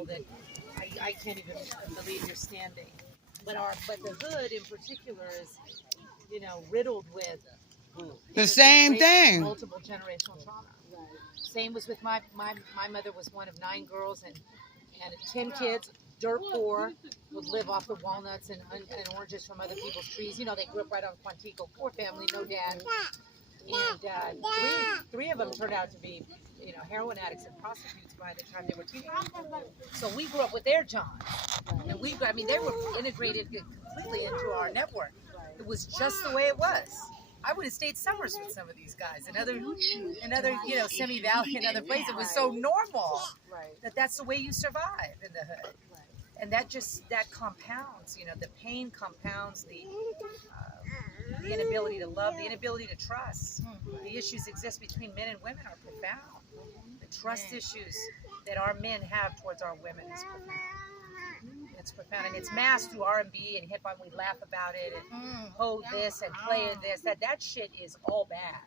level that I can't even believe you're standing. But the hood in particular is, riddled with the same thing. multiple generational trauma. Same was with my mother was one of 9 girls and 10 kids, dirt poor, would live off the walnuts and oranges from other people's trees. They grew up right on Quantico, poor family, no dad. And three of them turned out to be, heroin addicts and prostitutes by the time they were teenagers. So we grew up with their Johns. And they were integrated completely into our network. It was just the way it was. I would have stayed summers with some of these guys and other Semi Valley and other places. It was so normal that's the way you survive in the hood. And that compounds, the pain compounds the inability to love, the inability to trust. The issues exist between men and women are profound. The trust issues that our men have towards our women is profound. It's profound, and it's masked through R&B and hip hop. We laugh about it and hold this and play this. That shit is all bad.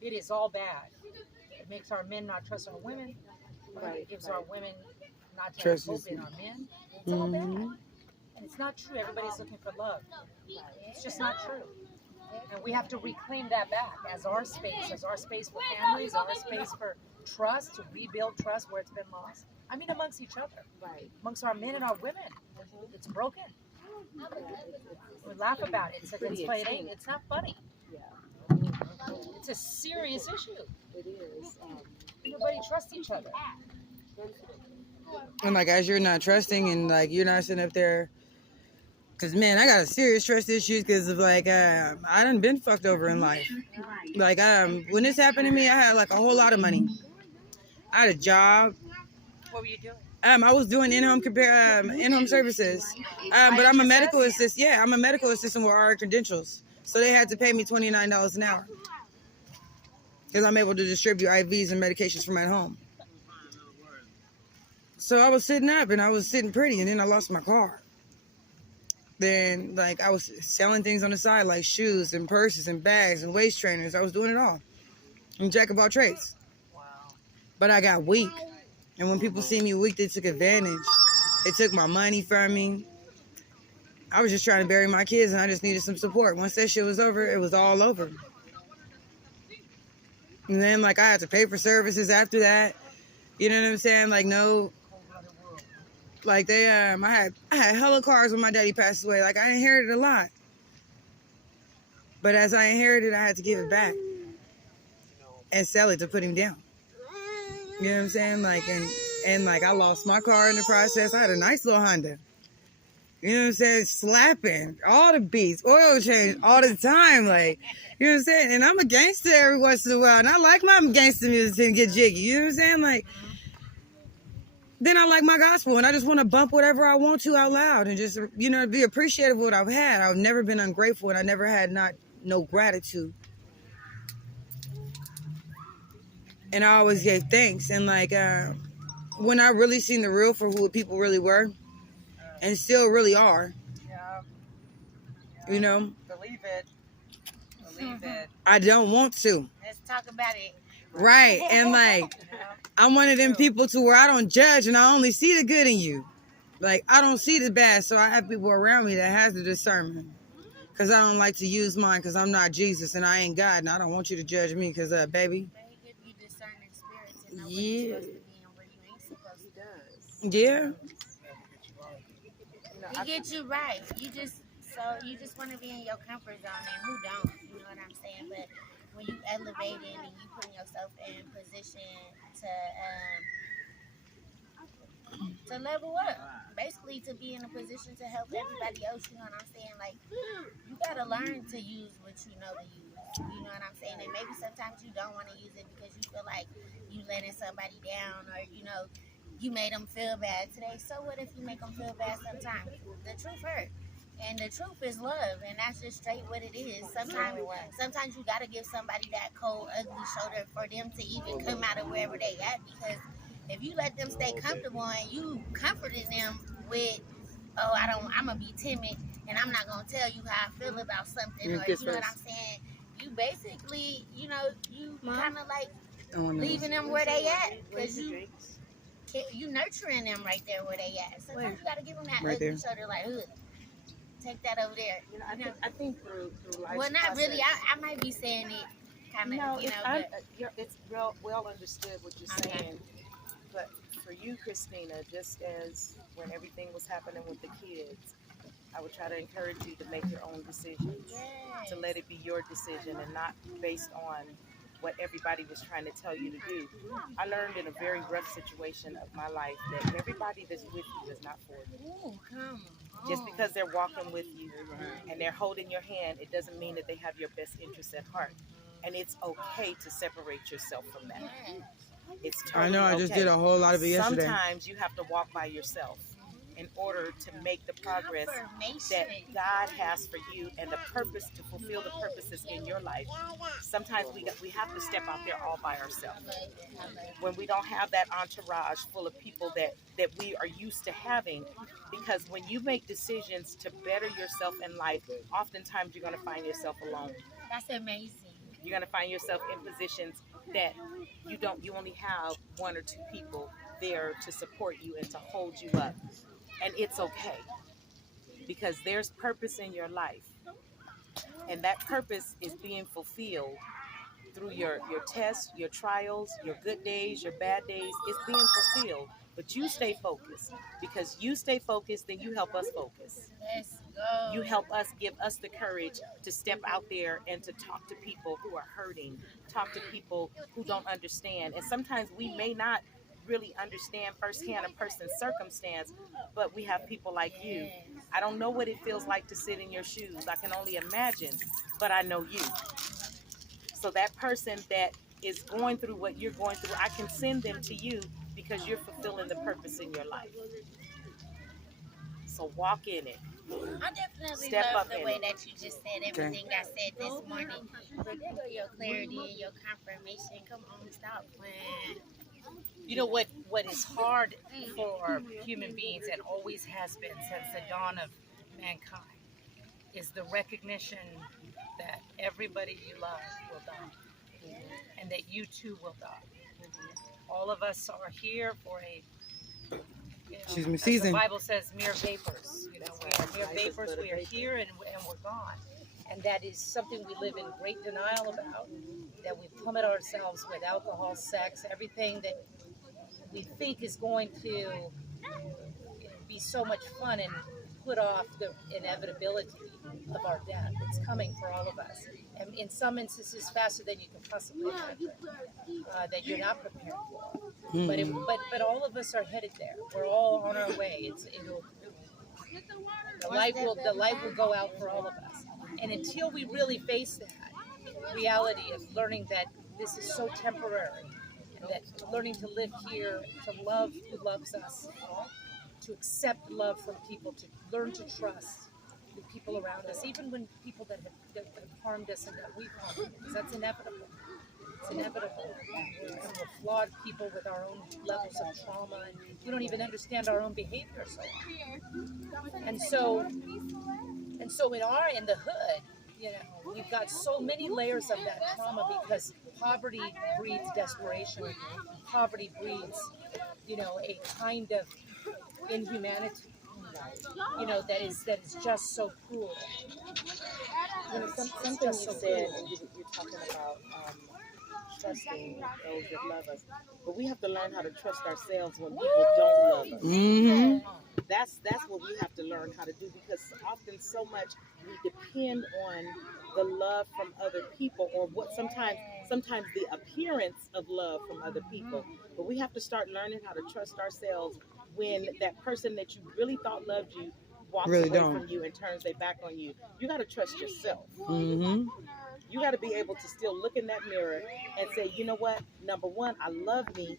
It is all bad. It makes our men not trust our women. It gives our women not to have hope in our men. It's all bad. And it's not true. Everybody's looking for love. It's just not true. And we have to reclaim that back as our space for families, our space for trust, to rebuild trust where it's been lost. I mean, amongst each other, amongst our men and our women. It's broken. We laugh about it. It's not funny. It's a serious issue. It is. Everybody trusts each other. And like, as you're not trusting and like you're not sitting up there, because man, I got a serious trust issues because of like I done been fucked over in life. Like when this happened to me, I had like a whole lot of money. I had a job. What were you doing? I was doing in-home services. But I'm a medical assistant. Yeah, I'm a medical assistant with our credentials. So they had to pay me $29 an hour because I'm able to distribute IVs and medications from at home. So I was sitting up and I was sitting pretty, and then I lost my car. Then, like, I was selling things on the side, like shoes and purses and bags and waist trainers. I was doing it all. I'm jack of all trades. Wow. But I got weak. And when people see me weak, they took advantage. They took my money from me. I was just trying to bury my kids, and I just needed some support. Once that shit was over, it was all over. And then, like, I had to pay for services after that. You know what I'm saying? Like, no... Like, I had hella cars when my daddy passed away. Like, I inherited a lot. But as I inherited, I had to give it back. And sell it to put him down. You know what I'm saying? Like, and like, I lost my car in the process. I had a nice little Honda. You know what I'm saying? Slapping. All the beats. Oil change all the time. Like, you know what I'm saying? And I'm a gangster every once in a while. And I like my gangster music to get jiggy. You know what I'm saying? Like, then I like my gospel. And I just want to bump whatever I want to out loud. And just, be appreciative of what I've had. I've never been ungrateful. And I never had no gratitude. And I always gave thanks. And like, when I really seen the real for who people really were, and still really are, Believe it. I don't want to. Let's talk about it. Right. And like, I'm one of them people to where I don't judge and I only see the good in you. Like, I don't see the bad. So I have people around me that has the discernment. Because I don't like to use mine because I'm not Jesus and I ain't God. And I don't want you to judge me because, baby. Yeah. Yeah. He gets you right. You just want to be in your comfort zone, and who don't? You know what I'm saying? But when you elevating and you putting yourself in position to level up, basically to be in a position to help everybody else. You know what I'm saying? Like, you gotta learn to use what you know to use. You know what I'm saying? And maybe sometimes you don't want to use it because you feel like you letting somebody down, or you made them feel bad today. So what if you make them feel bad sometimes? The truth hurts. And the truth is love, and that's just straight what it is. Sometimes you gotta give somebody that cold, ugly shoulder for them to even come out of wherever they at. Because if you let them stay comfortable and you comforted them with, I'm gonna be timid and I'm not gonna tell you how I feel about something, or you know what I'm saying? You basically, you kind of like leaving them where they at, because you nurturing them right there where they at. Sometimes you gotta give them that Right ugly there. shoulder, like, ugh, take that over there. You know, I think through life. Well, not really. I might be saying it kind of, No, you know, it's well understood what you're Okay. saying. But for you, Christina, just as when everything was happening with the kids, I would try to encourage you to make your own decisions, to let it be your decision and not based on what everybody was trying to tell you to do. I learned in a very rough situation of my life that everybody that's with you is not for you. Ooh, come on. Just because they're walking with you and they're holding your hand, it doesn't mean that they have your best interests at heart. And it's okay to separate yourself from that. It's totally I know. I just okay. did a whole lot of it yesterday. Sometimes you have to walk by yourself in order to make the progress that Confirmation. God has for you and the purpose to fulfill the purposes in your life. Sometimes we have to step out there all by ourselves. When we don't have that entourage full of people that we are used to having, because when you make decisions to better yourself in life, oftentimes you're going to find yourself alone. That's amazing. You're going to find yourself in positions that you only have one or two people there to support you and to hold you up. And it's okay, because there's purpose in your life, and that purpose is being fulfilled through your tests, your trials, your good days, your bad days. It's being fulfilled, but you stay focused. Because you stay focused, then you help us focus. Let's go. You help us, give us the courage to step out there and to talk to people who are hurting, talk to people who don't understand. And sometimes we may not really understand firsthand a person's circumstance, but we have people like you. I don't know what it feels like to sit in your shoes. I can only imagine, but I know you. So that person that is going through what you're going through, I can send them to you because you're fulfilling the purpose in your life. So walk in it. I definitely Step love up the in way it. that you just said everything I said this morning. But there go your clarity and your confirmation. Come on, stop playing. You know what is hard for human beings, and always has been since the dawn of mankind, is the recognition that everybody you love will die, and that you too will die. All of us are here for a, Excuse me, as season. the Bible says, mere vapors. We are mere vapors. We are here and we're gone. And that is something we live in great denial about, that we plummet ourselves with alcohol, sex, everything that we think is going to be so much fun and put off the inevitability of our death. It's coming for all of us. And in some instances, faster than you can possibly imagine, that you're not prepared for. But all of us are headed there. We're all on our way. The light will go out for all of us. And until we really face that reality of learning that this is so temporary, and that learning to live here, to love who loves us, to accept love from people, to learn to trust the people around us, even when people that have harmed us and that we've harmed, because that's inevitable. It's inevitable. And we're flawed people with our own levels of trauma, and we don't even understand our own behavior so often. And so in the hood, we've got so many layers of that trauma, because poverty breeds desperation. Poverty breeds, a kind of inhumanity, that is just so cruel. Something you said, and you're talking about trusting those that love us, but we have to learn how to trust ourselves when people don't love us. Mm-hmm. That's what we have to learn how to do, because often so much we depend on the love from other people, or what sometimes the appearance of love from other people. But we have to start learning how to trust ourselves when that person that you really thought loved you walks Really away don't. from you and turns their back on you. You got to trust yourself. Mm-hmm. You got to be able to still look in that mirror and say, you know what? Number one, I love me,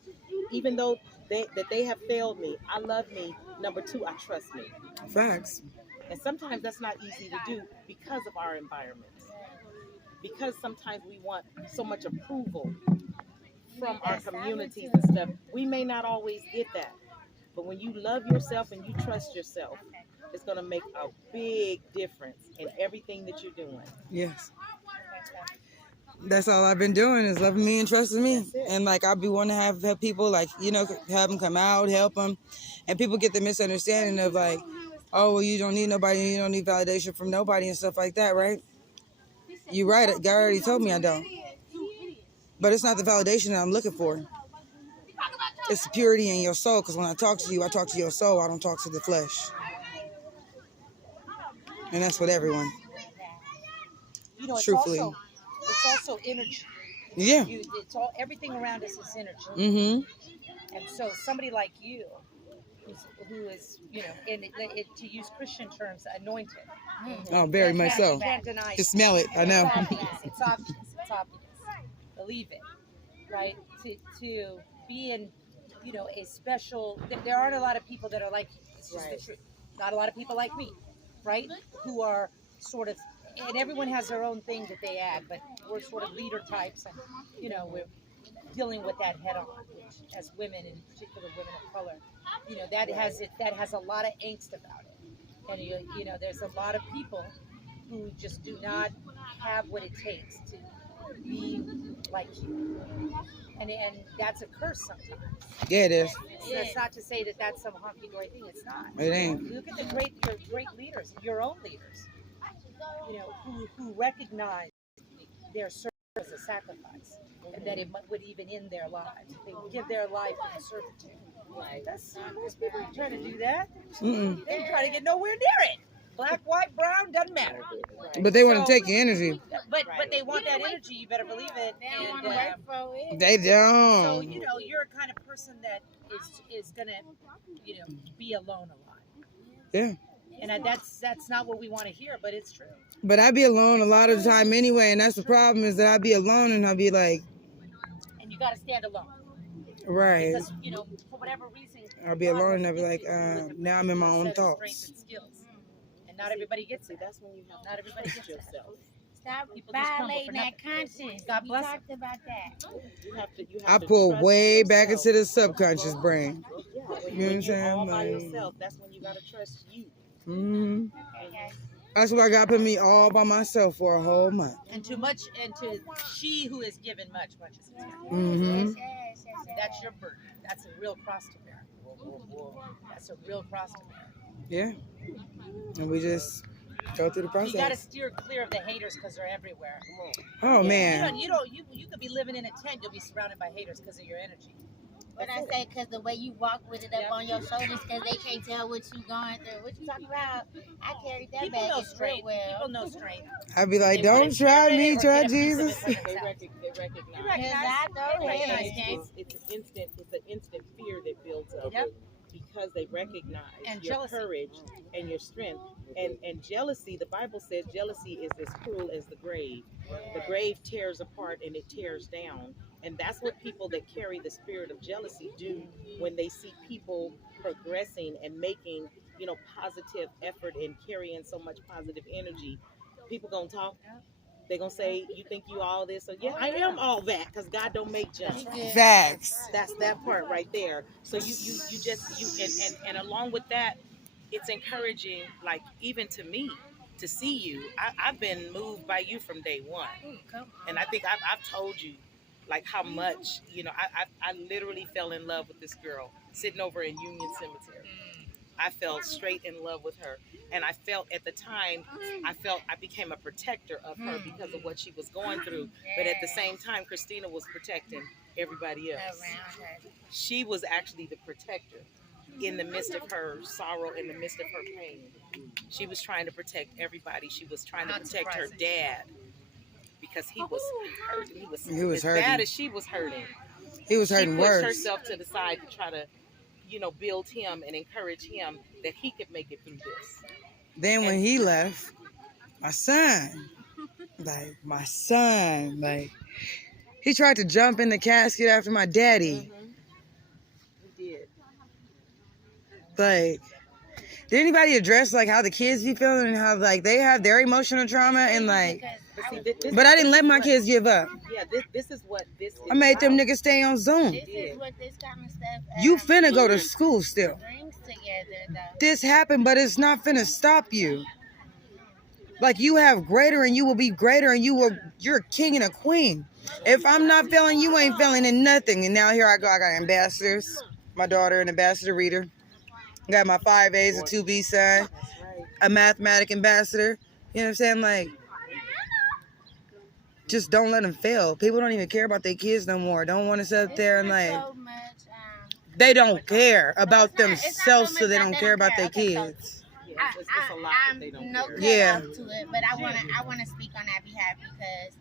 even though they have failed me. I love me. Number two, I trust me. Facts. And sometimes that's not easy to do because of our environment. Because sometimes we want so much approval from our communities and stuff. We may not always get that. But when you love yourself and you trust yourself, it's going to make a big difference in everything that you're doing. Yes. That's all I've been doing is loving me and trusting me. And like I'll be wanting to have people like, you know, have them come out, help them. And people get the misunderstanding of like, oh, well, you don't need nobody, you don't need validation from nobody and stuff like that, right? You're right. God already told me I don't. But it's not the validation that I'm looking for. It's the purity in your soul. Because when I talk to you, I talk to your soul. I don't talk to the flesh. And that's with everyone. You know, Truthfully. It's also energy. Yeah. It's all, everything around us is energy. Mm-hmm. And so somebody like you, who is, you know, to use Christian terms, anointed. Oh, very much so. You can't deny You smell it. I know. It's obvious. It's obvious. Believe it, right? To be in, you know, a special. There aren't a lot of people that are like you. It's just the truth. Not a lot of people like me, right? Who are sort of, and everyone has their own thing that they add, but we're sort of leader types, and you know, we're dealing with that head on, which, as women, in particular women of color, you know, that has a lot of angst about it, and you know, there's a lot of people who just do not have what it takes to be like you, and that's a curse sometimes. Yeah, it is. That's not to say that that's some honky-dory thing. It's not. It ain't. Look at your great leaders, your own leaders, you know, who recognize their service as a sacrifice, and that it would even end their lives. They would give their life in servitude. Right. That's most people ain't trying to do that. Mm-mm. They're trying to get nowhere near it. Black, white, brown, doesn't matter. But they want to take your energy. But they want that energy. You better believe it. And They so don't. you know, you're a kind of person that is gonna, you know, be alone a lot. Yeah. And that's not what we want to hear, but it's true. But I be alone a lot of the time anyway, and that's the problem is that I be alone and I be like, And you got to stand alone. right. Because, you know, for whatever reason, I'll be alone and I'll be like, now I'm in my own set of strengths thoughts. and skills. And not everybody gets it. That's when you have Not everybody gets it. Stop People just crumble violating for that nothing. conscience. God We bless talked about that. You have to I to pull trust way back yourself. into the subconscious brain. Yeah, when, You know what I'm when you're saying? all by Like- yourself, that's when you gotta trust you. Mm-hmm. Okay. That's why God put me all by myself for a whole month. And to she who is given much is expected. Mm-hmm. Yes. That's your burden. That's a real cross to bear. That's a real cross to bear. Yeah. And we just go through the You got to process. steer clear of the haters because they're everywhere. Oh, man. You could be living in a tent. You'll be surrounded by haters because of your energy. But I say, because the way you walk with it up on your shoulders, because they can't tell what you going through. What you talking about? I carried that People know baggage real strength. well. People know strength. I'd be like, They don't wanna try share it me, or try get a piece of it Jesus. for They themselves. recognize. You recognize. They recognize It's an instant fear that builds up. Yep. Because they recognize And your jealousy. courage and your strength. And jealousy, the Bible says jealousy is as cruel as the grave. The grave tears apart and it tears down. And that's what people that carry the spirit of jealousy do when they see people progressing and making, you know, positive effort and carrying so much positive energy. People gonna talk. They're gonna say, you think you all this? So yeah, I am all that because God don't make junk. Facts. That's that part right there. So and along with that, it's encouraging, like even to me, to see you. I've been moved by you from day one, and I think I've told you, like how much, you know, I literally fell in love with this girl sitting over in Union Cemetery. I fell straight in love with her, and I felt at the time, I became a protector of her because of what she was going through. But at the same time, Christina was protecting everybody else. Around her. She was actually the protector in the midst of her sorrow, in the midst of her pain. She was trying to protect everybody. She was trying to Not protect her surprising. dad because he was hurting. He was as hurting. bad as she was hurting. He was She hurting pushed worse. herself to the side to try to, you know, build him and encourage him that he could make it through this. Then when he left, my son, he tried to jump in the casket after my daddy. He did. Like, did anybody address like how the kids be feeling and how like they have their emotional trauma and like? But see, this But I didn't this let is my what- kids give up. Yeah, this is what this is I made them about. niggas stay on Zoom. This is what this kind of stuff You finna go to school still. brings together, though. This happened, but it's not finna stop you. Like, you have greater and you will be greater and you're a king and a queen. If I'm not failing, you ain't failing in nothing. And now here I go. I got ambassadors. My daughter, an ambassador reader. Got my 5 A's, a 2 B son, a mathematic ambassador. You know what I'm saying? Like, just don't let them fail. People don't even care about their kids no more. Don't want to sit up there and like, so much, they don't care about it's not themselves, so so they much don't that care about their Okay, so kids. It's a lot that they don't no care. cut Yeah. off to it, but I wanna speak on that behalf because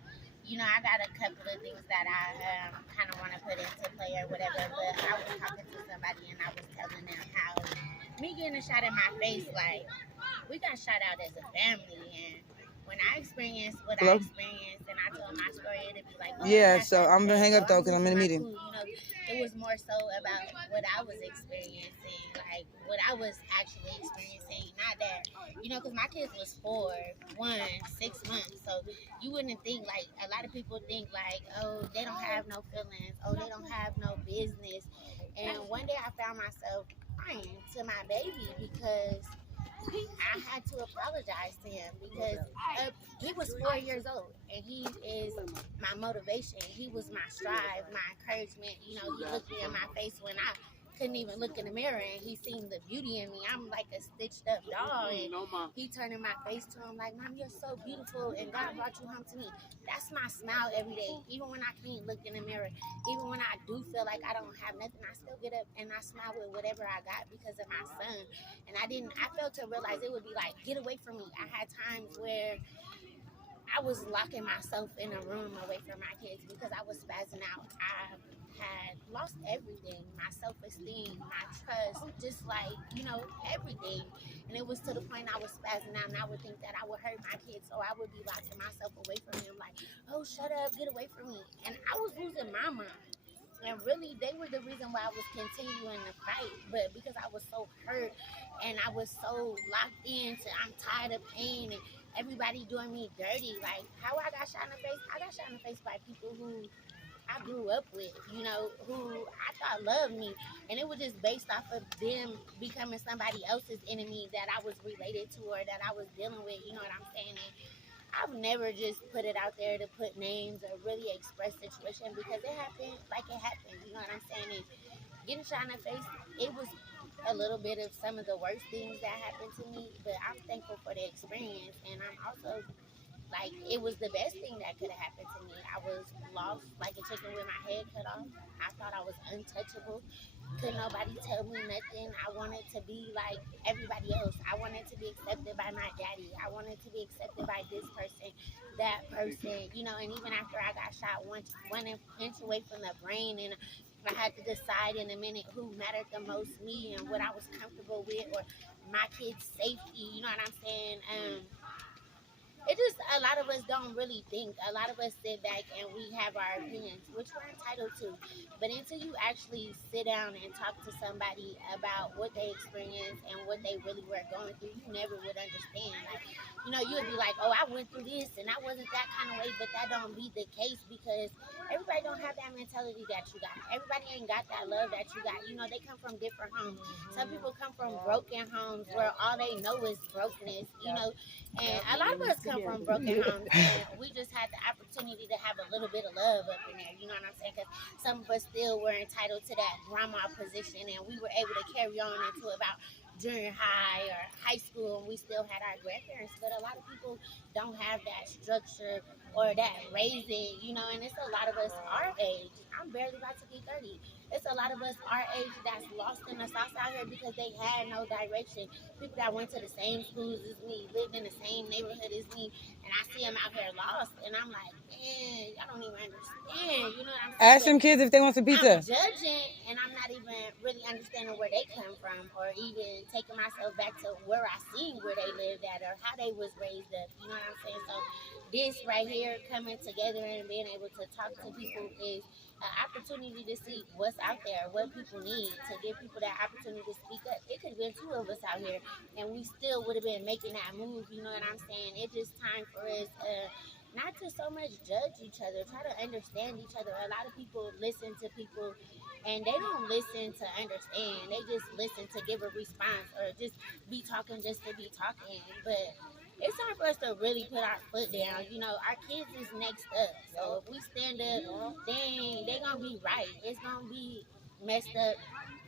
I got a couple of things that I kind of want to put into play or whatever. But I was talking to somebody and I was telling them how me getting a shot in my face, like we got shot out as a family, and when I experienced what Hello? I experienced and I told my story, it'd be like, Yeah, I got so shot I'm gonna in the hang face, up though, so because I'm in a my meeting. cool. It was more so about what I was experiencing, like what I was actually experiencing. Not that, because my kids was 4, 1, 6 months. So you wouldn't think, like, a lot of people think, like, oh, they don't have no feelings. Oh, they don't have no business. And one day I found myself crying to my baby because I had to apologize to him because he was 4 years old and he is my motivation. He was my strive, my encouragement. He looked me in my face when I couldn't even look in the mirror and he seen the beauty in me. I'm like a stitched up doll and he turned in my face to him like, Mom, you're so beautiful and God brought you home to me. That's my smile every day. Even when I can't look in the mirror, even when I do feel like I don't have nothing, I still get up and I smile with whatever I got because of my son. And I failed to realize it would be like, get away from me. I had times where I was locking myself in a room away from my kids because I was spazzing out. I had lost everything, my self-esteem, my trust, just like, everything. And it was to the point I was spazzing out and I would think that I would hurt my kids. So I would be locking myself away from them like, oh, shut up, get away from me. And I was losing my mind. And really, they were the reason why I was continuing to fight. But because I was so hurt and I was so locked into, I'm tired of pain and everybody doing me dirty. Like, how I got shot in the face? I got shot in the face by people who I grew up with, who I thought loved me. And it was just based off of them becoming somebody else's enemy that I was related to or that I was dealing with. You know what I'm saying? And I've never just put it out there to put names or really express situation because it happened like it happened. You know what I'm saying? And getting shot in the face, it was a little bit of some of the worst things that happened to me, but I'm thankful for the experience. And I'm also like, it was the best thing that could have happened to me. I was lost like a chicken with my head cut off. I thought I was untouchable. Couldn't nobody tell me nothing. I wanted to be like everybody else. I wanted to be accepted by my daddy. I wanted to be accepted by this person, that person, and even after I got shot one inch away from the brain and I had to decide in a minute who mattered the most, me and what I was comfortable with or my kids' safety, you know what I'm saying? It just, a lot of us don't really think. A lot of us sit back and we have our opinions, which we're entitled to. But until you actually sit down and talk to somebody about what they experienced and what they really were going through, you never would understand. Like, you would be like, oh, I went through this and I wasn't that kind of way, but that don't be the case because everybody don't have that mentality that you got. Everybody ain't got that love that you got. They come from different homes. Some people come from broken homes where all they know is brokenness, and a lot of us come from broken homes, and we just had the opportunity to have a little bit of love up in there, you know what I'm saying? Because some of us still were entitled to that grandma position, and we were able to carry on into about junior high or high school, and we still had our grandparents. But a lot of people don't have that structure or that raising, and it's a lot of us our age. I'm barely about to be 30. It's a lot of us our age that's lost in the South out here because they had no direction. People that went to the same schools as me, lived in the same neighborhood as me, and I see them out here lost, and I'm like, man, y'all don't even understand. You know what I'm saying? Ask them kids if they want some I'm pizza. judging, and I'm not even really understanding where they come from, or even taking myself back to where I seen where they lived at, or how they was raised up. You know what I'm saying? So this right here, coming together and being able to talk to people is an opportunity to see what's out there, what people need, to give people that opportunity to speak up. It could have been 2 of us out here, and we still would have been making that move. You know what I'm saying? It's just time for us not to so much judge each other, try to understand each other. A lot of people listen to people, and they don't listen to understand. They just listen to give a response or just be talking just to be talking. But it's time for us to really put our foot down. You know, our kids is next up. So if we stand up, they gonna be right. It's gonna be messed up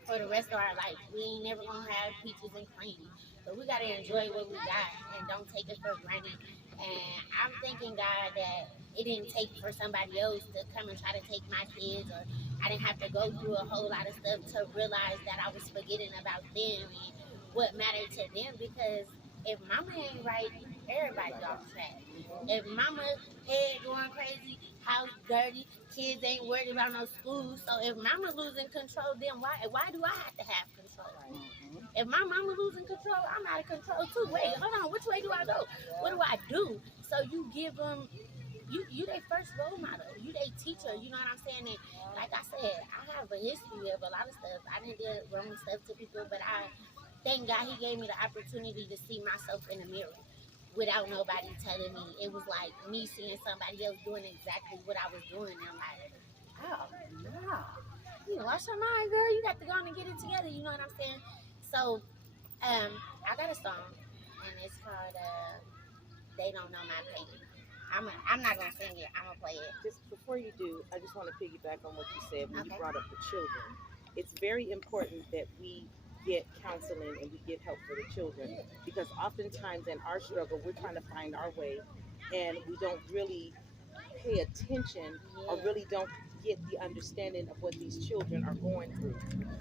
for the rest of our life. We ain't never gonna have peaches and cream. So we gotta enjoy what we got and don't take it for granted. And I'm thanking God that it didn't take for somebody else to come and try to take my kids, or I didn't have to go through a whole lot of stuff to realize that I was forgetting about them and what mattered to them. Because if mama ain't right, everybody off track. If mama head going crazy, house dirty, kids ain't worried about no school. So if mama losing control, then why do I have to have control? If my mama losing control, I'm out of control too. Wait, hold on, which way do I go? What do I do? So you give them, you their first role model. You their teacher, you know what I'm saying? And like I said, I have a history of a lot of stuff. I didn't do wrong stuff to people, but I thank God he gave me the opportunity to see myself in the mirror without nobody telling me. It was like me seeing somebody else doing exactly what I was doing. And I'm like, oh, no. You know, watch your mind, girl. You got to go on and get it together. You know what I'm saying? So, I got a song, and it's called They Don't Know My Pain. I'm not going to sing it. I'm going to play it. Just before you do, I just want to piggyback on what you said when you Okay. brought up the children. It's very important that we get counseling and we get help for the children, because oftentimes in our struggle, we're trying to find our way, and we don't really pay attention or really don't get the understanding of what these children are going through,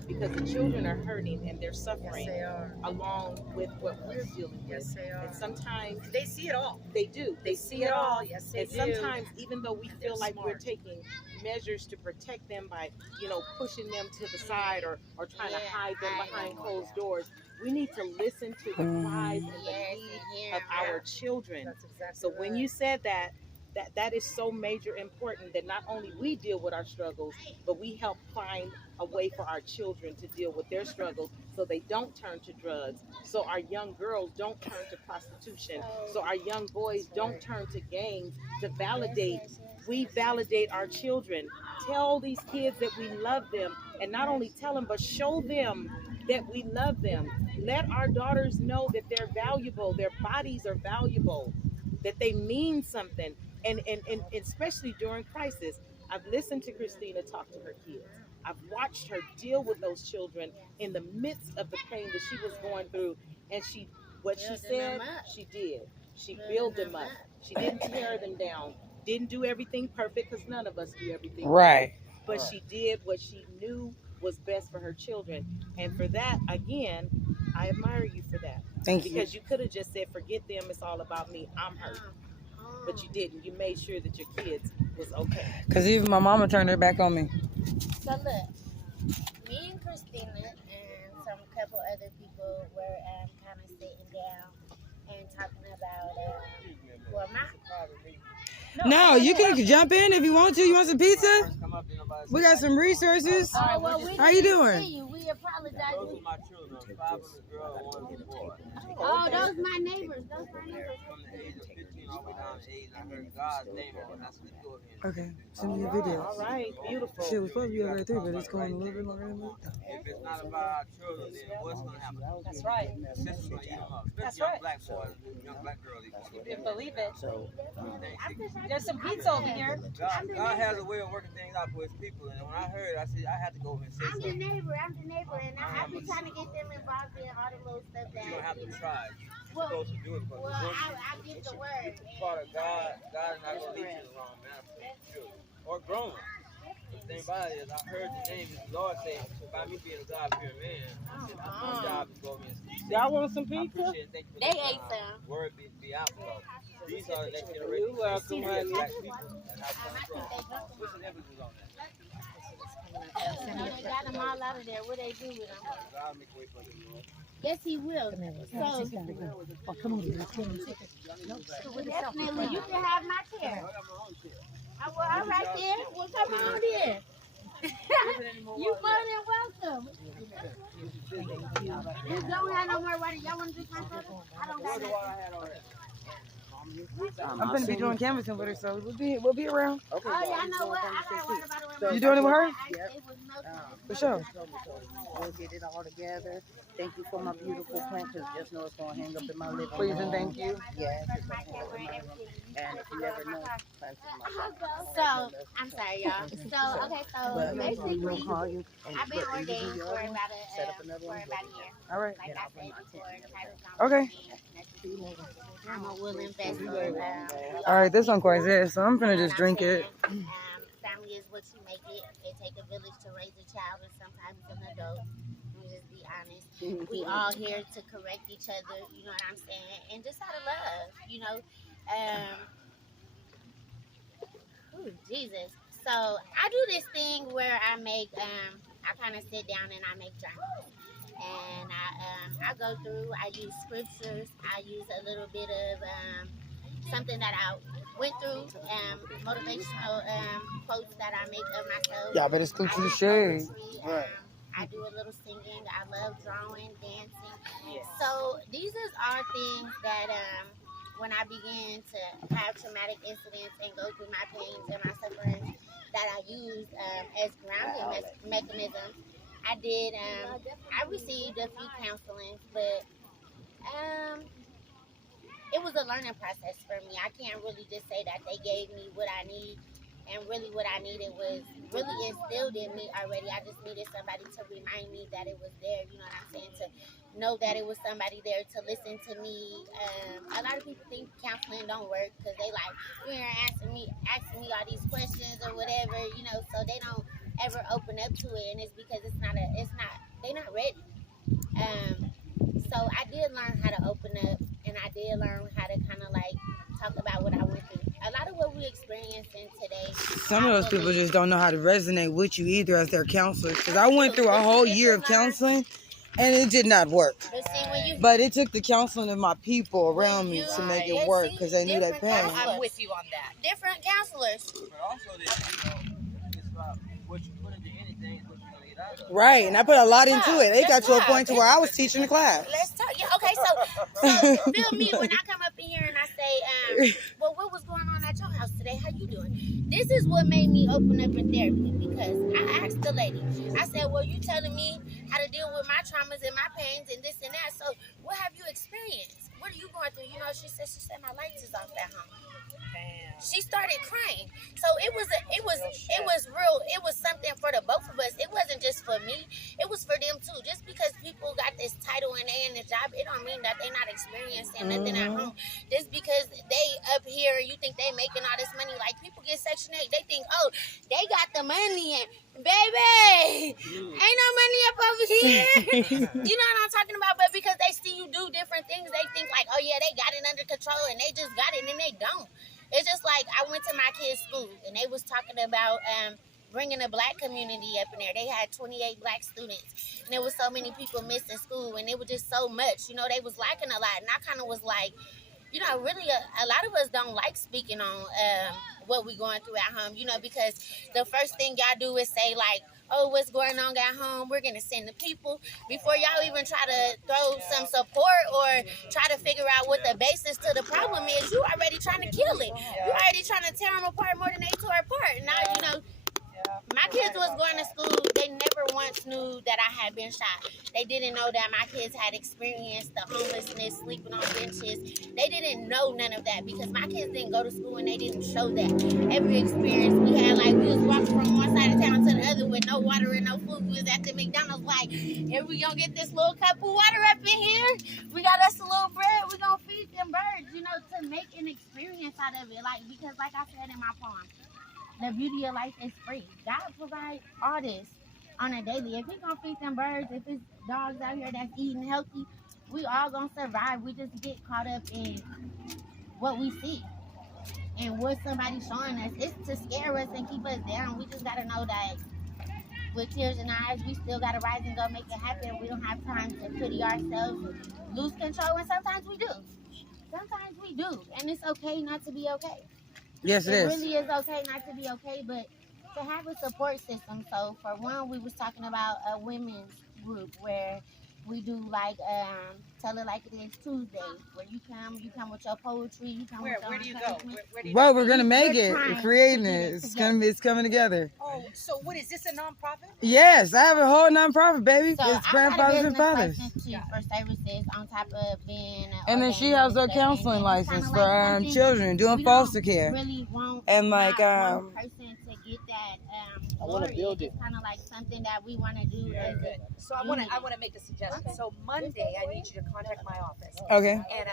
because the children are hurting and they're suffering Yes, they are. along with what we're dealing with. Yes, they are. And sometimes They see it all. they do. They see it all. Yes, they And do. sometimes, even though we feel They're like we're smart. taking measures to protect them by, pushing them to the side or trying to hide them behind closed doors, we need to listen to the cries and the Yes, needs and hear of them our out. children. That's exactly So when right. you said that is so major important, that not only we deal with our struggles, but we help find a way for our children to deal with their struggles so they don't turn to drugs, so our young girls don't turn to prostitution, so our young boys don't turn to gangs to validate. We validate our children. Tell these kids that we love them, and not only tell them, but show them that we love them. Let our daughters know that they're valuable, their bodies are valuable, that they mean something. And especially during crisis, I've listened to Christina talk to her kids. I've watched her deal with those children in the midst of the pain that she was going through. And she Building said, them up. she did. She Building built them them up. up. She didn't tear them down. Didn't do everything perfect, because none of us do everything Right. but she did what she knew was best for her children. And for that, again, I admire you for that. Thank you. Because you could have just said, forget them, it's all about me, I'm hurt. But you didn't. You made sure that your kids was okay. Because even my mama turned her back on me. So look, me and Christina and some couple other people were kind of sitting down and talking about No, you can jump in if you want to. You want some pizza? We got some resources. Oh, well, we How you didn't doing? see you. We apologize. Those are my children. 5 of the girl, 1 of the boy. Oh, those my neighbors. Those my neighbors. From the age of 15 all the way down to age, I heard God's name on it. That's what he told me. Okay, send me a video. All right, beautiful. Shit was supposed to be over at 3, but it's going a little bit longer than we thought. If it's not about our children, then what's going to happen? That's right. The system's going to eat them up. That's Especially young right. black boys, young black girls. You can believe it. God, There's some pizza over here. God has a way of working things out for his people. And when I heard, I said, I had to go over and say I'm the something. neighbor. And I've been trying to get them involved in all the little stuff that. You don't have to try. You're Well, supposed to do it. But well, I get the word. part of God, God is not going to lead you the wrong manner for your children or grown. The thing about it is, I heard the name of the Lord say, by me being a God-fearing man, I said, that's my job to go over and speak. Y'all want some I pizza? appreciate it. Thank you for They letting ate my some. word be out. Because these are the next generation. You're welcome, They see me as honey. black people and how come from. What's the emphasis on that? No, they got them all out of there. What they do with them? God make way for them, Lord. Yes, he will. So, definitely, you can have my chair. Well, all right then. Well, come on in. You more than welcome. You don't have no more water. Y'all want to drink my soda? I don't got nothing. I'm gonna be doing canvassing with her, so we'll be around. Oh, yeah, I know what. I got a water bottle in my You doing it with her? It was no. For sure. We'll get it all together Thank you for my beautiful plant, because just know it's going to hang up in my living room. Please and thank you. Yes, it's going to hang up in my living room. And if you ever know, plants in my shop. So, I'm sorry, y'all. So, okay, so But basically, we'll call you. And I've been but when you do ordained your for other one, about set up another for one. about a year. All right. Like Then I I'll bring said my before, attention. titles don't Okay. mean nothing. I'm a willing investor. All right, this one quite is, so I'm gonna just drink it. Family is what you make it. It take a village to raise a child, and sometimes an adult. Let me just be honest. We all here to correct each other. You know what I'm saying? And just out of love, you know. Ooh, Jesus. So I do this thing where I make I kind of sit down and I make journals. And I go through, I use scriptures, I use a little bit of something that I went through, motivational quotes that I make of myself. Y'all better scoot to the I do shade. poetry, I do a little singing. I love drawing, dancing. Yes. So these are things that when I began to have traumatic incidents and go through my pains and my sufferings, that I use as grounding mechanisms. I did. I received a few counselings, but it was a learning process for me. I can't really just say that they gave me what I need, and really what I needed was really instilled in me already. I just needed somebody to remind me that it was there. You know what I'm saying? To know that it was somebody there to listen to me. A lot of people think counseling don't work because they like, you're asking me all these questions or whatever, you know, so they don't ever open up to it, and it's because they're not ready. So I did learn how to open up, and I did learn how to kind of like talk about what I went through. A lot of what we experiencing today. Some of those people just don't know how to resonate with you either as their counselors. Because I went through a whole year of counseling, and it did not work. But it took the counseling of my people around me to make it work, because they knew that pain. I'm with you on that. Different counselors. But also, that, it's about what you put into anything is what you're going to get out of. Right, and I put a lot into it. It got to a point to where I was teaching the class. Let's talk. Yeah, okay, so feel me when I come up in here and I say, well, what was going on at your house today? How you doing? This is what made me open up in therapy, because I asked the lady, I said, well, you telling me how to deal with my traumas and my pains and this and that, so what have you experienced? What are you going through? You know, she said my lights is off at home. She started crying. So it was real. It was something for the both of us. It wasn't just for me. It was for them too. Just because people got this title and they in the job, it don't mean that they not experiencing nothing at home. Just because they up here, you think they making all this money. Like people get Section 8, they think, oh, they got the money, and baby, ain't no money up over here. You know what I'm talking about? But because they see you do different things, they think like, oh yeah, they got it under control, and they just got it, and they don't. It's just like I went to my kids' school, and they was talking about bringing a black community up in there. They had 28 black students, and there was so many people missing school, and it was just so much. You know, they was lacking a lot, and I kind of was like, you know, really a lot of us don't like speaking on what we going through at home, you know, because the first thing y'all do is say like, oh, what's going on at home? We're going to send the people. Before y'all even try to throw some support or try to figure out what the basis to the problem is, you already trying to kill it. You already trying to tear them apart more than they tore apart. Now, you know, my kids was going to school. They never once knew that I had been shot. They didn't know that my kids had experienced the homelessness, sleeping on benches. They didn't know none of that because my kids didn't go to school and they didn't show that. Every experience we had, like we was walking from one side of town to the other with no water and no food. We was at the McDonald's like, here we gonna get this little cup of water up in here. We got us a little bread. We gonna feed them birds, you know, to make an experience out of it. Like, because like I said in my poem, the beauty of life is free. God provides all this on a daily. If He gonna feed them birds, if it's dogs out here that's eating healthy, we all gonna survive. We just get caught up in what we see and what somebody's showing us. It's to scare us and keep us down. We just gotta know that with tears in our eyes, we still gotta rise and go make it happen. We don't have time to pity ourselves, lose control, and sometimes we do. Sometimes we do, and it's okay not to be okay. Yes, it It is. really is okay not to be okay, but to have a support system. So for one, we was talking about a women's group where we do like Tell It Like It Is Tuesday, where you come with your poetry, you come Where with your do you go? encouragement. Where do you Well, we're gonna make We're it. trying We're to creating get it. it It's coming together. Oh, so what is this, a nonprofit? Yes, I have a whole nonprofit, baby. So It's I grandfathers got a and business fathers. license too for services on top of being an And then she ordained has her minister. counseling And it's license kinda for like something children doing we foster don't care. really want And like not one person to get that I wanna glory. build It's kind of like something that we want to do as a So I want to make a suggestion. So Monday, I need you to contact my office. Okay. And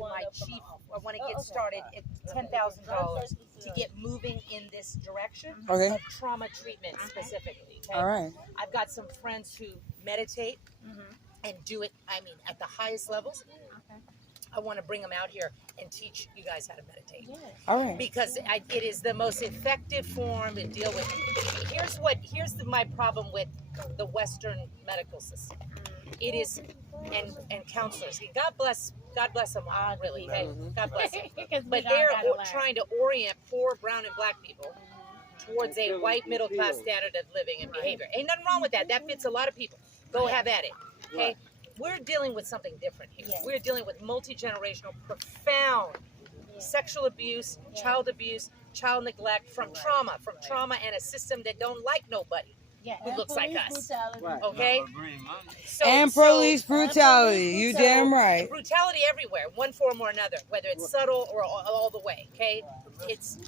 my chief, I want to get started at $10,000 to get moving in this direction Okay. of trauma treatment specifically. Okay? All right. I've got some friends who meditate and do it, I mean, at the highest levels. I want to bring them out here and teach you guys how to meditate. All right. Because it is the most effective form to deal with. Here's my problem with the Western medical system. It is, and counselors. God bless them all, really. Hey, God bless them. But they're trying to orient poor brown and black people towards a white middle class standard of living and behavior. Ain't nothing wrong with that. That fits a lot of people. Go have at it. Okay. We're dealing with something different here. We're dealing with multi-generational, profound sexual abuse, child neglect from trauma and a system that don't like nobody who looks like us. Okay? And police brutality. You damn right. Brutality everywhere, one form or another, whether it's subtle or all the way. Okay? It's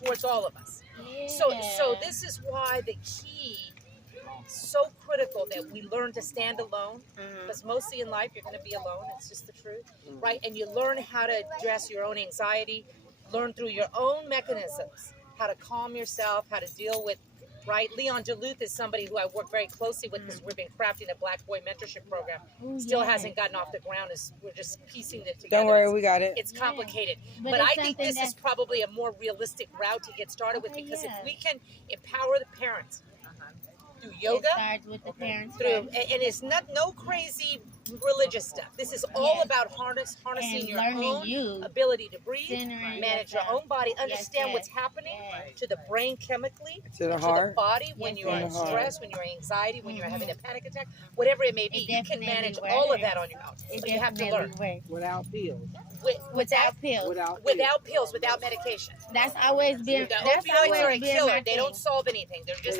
towards all of us. So this is why the key so critical that we learn to stand alone, because mostly in life you're going to be alone. It's just the truth, right? And you learn how to address your own anxiety, learn through your own mechanisms how to calm yourself, how to deal with, right? Leon Duluth is somebody who I work very closely with because we've been crafting a Black Boy mentorship program. Still hasn't gotten off the ground. We're just piecing it together. Don't worry, we got it. It's complicated. But But it's I think something this is probably a more realistic route to get started with, because if we can empower the parents through yoga, It starts with the parents through, first. and it's no crazy religious stuff. This is all about harnessing And your learning own you. ability to breathe, Centering manage your yourself. own body, understand yes. what's happening Yes. to the brain chemically, To the to the heart. body when Yes, you are yes. in stress, when you're in anxiety, when you're having a panic attack, whatever it may be. It You can definitely manage works. all of that on your own, It but you have to definitely learn works. Without pills. without pills. without pills, without medication. That's always been. The That's opioids are a always been killer. my They thing. don't solve anything. They're just